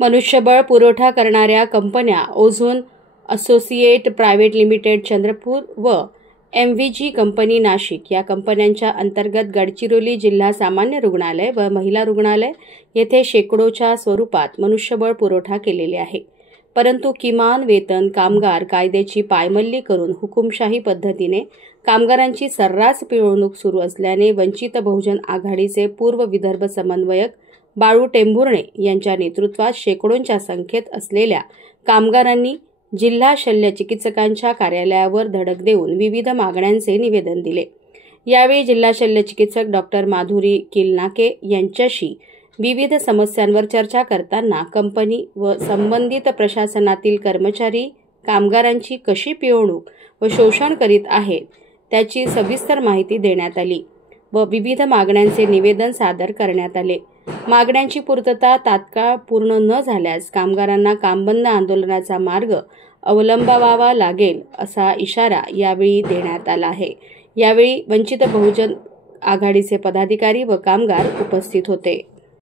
मनुष्यबळ पुरवठा करणाऱ्या कंपन्या ozone associate private limited Chandrapur व MVG कंपनी नाशिक या कंपन्यांच्या अंतर्गत गडचिरोली जिल्हा सामान्य रुग्णालय व महिला रुग्णालय येथे शेकडोच्या स्वरूपात मनुष्यबळ पुरवठा केलेले आहे। परंतु किमान वेतन कामगार कायद्याची पायमल्ली करून हुकुमशाही पद्धतीने कामगारांची सर्रास पिळवणूक सुरू असल्याने वंचित बहुजन आघाडीचे पूर्व विदर्भ समन्वयक बाळू टेंभुर्णे यांच्या नेतृत्वात शेकडोंच्या संख्येत असलेल्या कामगारांनी जिल्हा शल्य चिकित्सकांच्या कार्यालयावर धडक देऊन विविध मागण्यांचे निवेदन दिले। यावेळी जिल्हा शल्य चिकित्सक डॉक्टर माधुरी किलनाके यांच्याशी विविध समस्यांवर चर्चा करताना कंपनी व संबंधित प्रशासनातील कर्मचारी कामगारांची कशी पिळवणूक व शोषण करीत आहेत त्याची सविस्तर माहिती देण्यात आली व विविध मागण्यांचे निवेदन सादर करण्यात आले। मागण्यांची पूर्तता तात्काळ पूर्ण न झाल्यास कामगारांना कामबंद आंदोलनाचा मार्ग अवलंबावा लागेल असा इशारा यावेळी देण्यात आला आहे। यावेळी वंचित बहुजन आघाडीचे पदाधिकारी व कामगार उपस्थित होते।